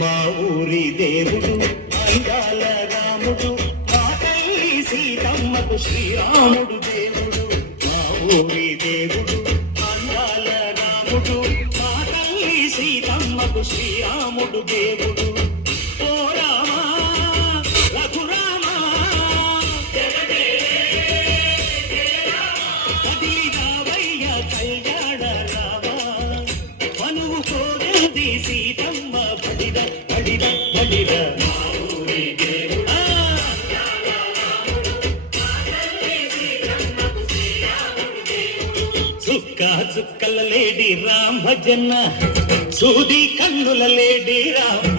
మా ఊరి దేవుడు అందాల రాముడు, మా తల్లి సీతమ్మకు శ్రీరాముడు దేవుడు. మా ఊరి దేవుడు అందాల రాముడు, మా తల్లి సీతమ్మకు శ్రీరాముడు దేవుడు. ఓ రామా రఘురామా కదిలి రావయ్య కళ్యాణ రామా, మనువు కోరింది సీతమ్మ బడిద బడిద బడిద. మా ఊరి దేవుడా చుక్క చుక్కల లేడి రామ భజన, సూది కన్నుల లేడి రామ